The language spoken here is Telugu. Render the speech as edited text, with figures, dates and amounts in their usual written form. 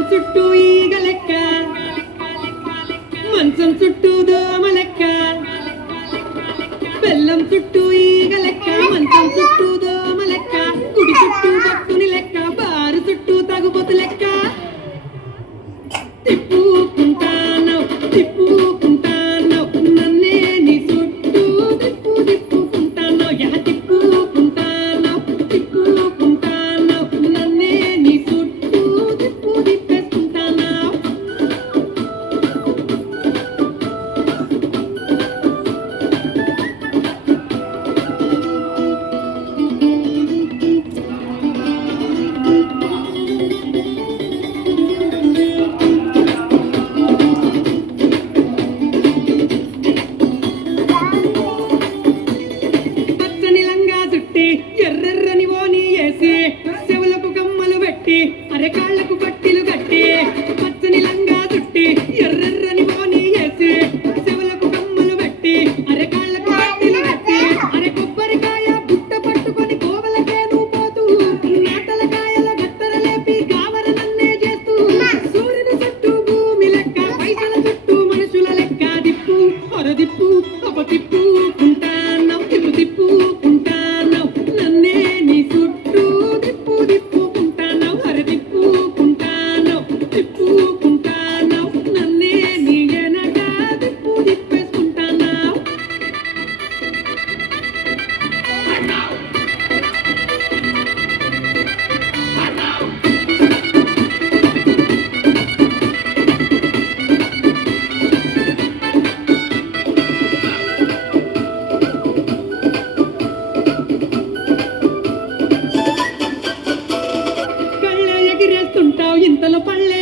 మంచం చుట్టూ ఈగ లెక్క మంచం చుట్టూ దోమ లెక్క బెల్లం చుట్టూ ఈగ లెక్క మంచం చుట్టూ దోమ లెక్క గుడి చుట్టూ భక్తుని లెక్క బారు చుట్టూ తగుబోతు లెక్క తిప్పుకుంటాను తిప్పుకుంటాను నన్నే నీ చుట్టూ తిప్పుకుంటాను యా తిప్పుకుంటాను తిప్పుకుంటాను నన్నే నీ చుట్టూ తిప్పేసుకుంటాను పచ్చని లంగా చుట్టి ఎర్రెర్రని ఓని వేసి చెవులకు కమ్మలు పెట్టి అరకాళ్లకు పట్టిలు కట్టి పచ్చని లంగా చుట్టి ఎర్రెర్రని ఓని వేసి చెవులకు కమ్మలు పెట్టి అరకాళ్లకు పట్టిలు కట్టి అరే కొబ్బరికాయ బుట్ట పట్టుకొని కోవలకేను పోతూ నాటలకాయల గత్తర లేపి కావర నన్నే చేస్తూ సూర్యుని చుట్టూ భూమి లెక్క పైసల చుట్టూ మనుషుల లెక్క దిప్పు ಹೊರదిప్పు అపతిప్పుకుంటాను తిప్పుకుంటాను నన్నే నీ చుట్టూ తిప్పుకుంటాను హరదిప్పుకుంటాను తిప్పుకుంటాను నన్నే నీ వెనక తిప్పేసుకుంటాను కళ్ళ ఎగిరేస్తుంటావు ఇంతలో పళ్ళే